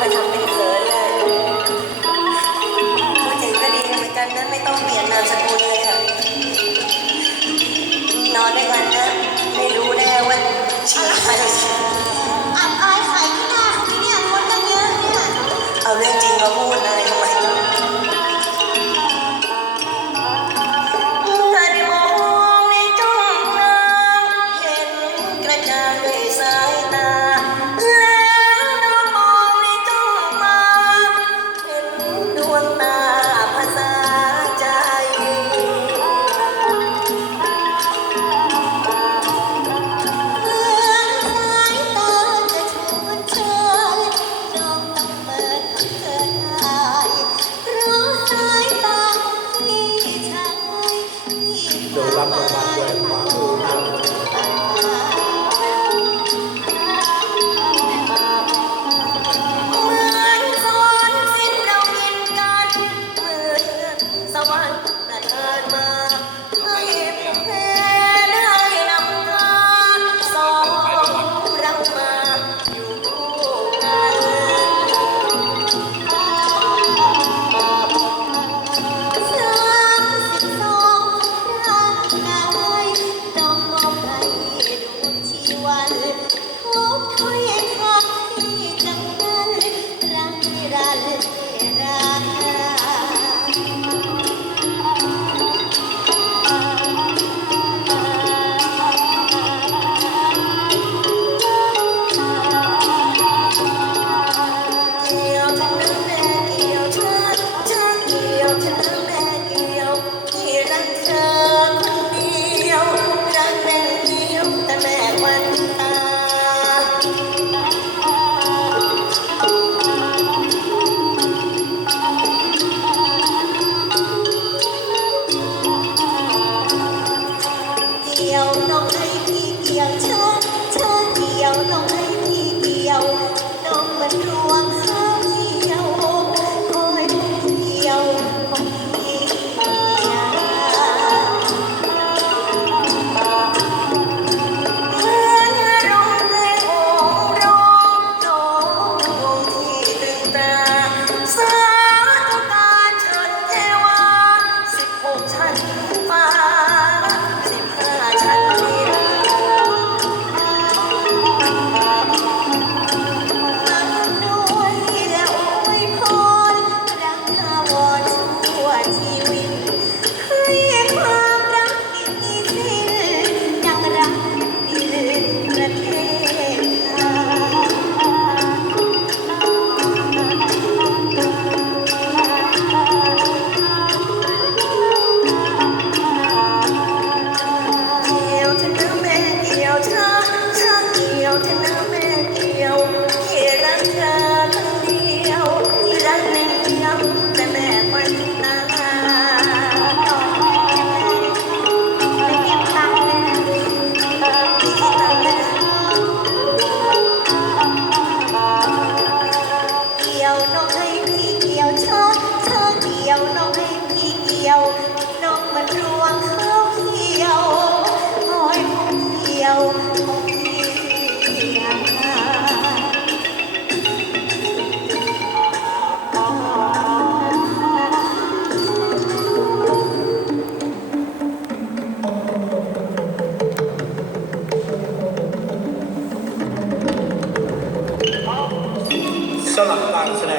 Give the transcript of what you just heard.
มาทำเป็นเขินเลยพูดถึงก็ดีเหมือนกันนะไม่ต้องเปลี่ยนนามสกุลเลยค่ะนอนได้วยกันนะไม่รู้แน่ว่าชีวิตอับอายใส่ที่หน้าเขาเนี่ยคนตั้งเยอะเนี่ยเอาเรื่องจริงมาพูดเลยค่ะ รับเหมือนสอนสิ้นเาเกันเหมือสวรรค์ 乡村村里有。ইনশাল্লাহ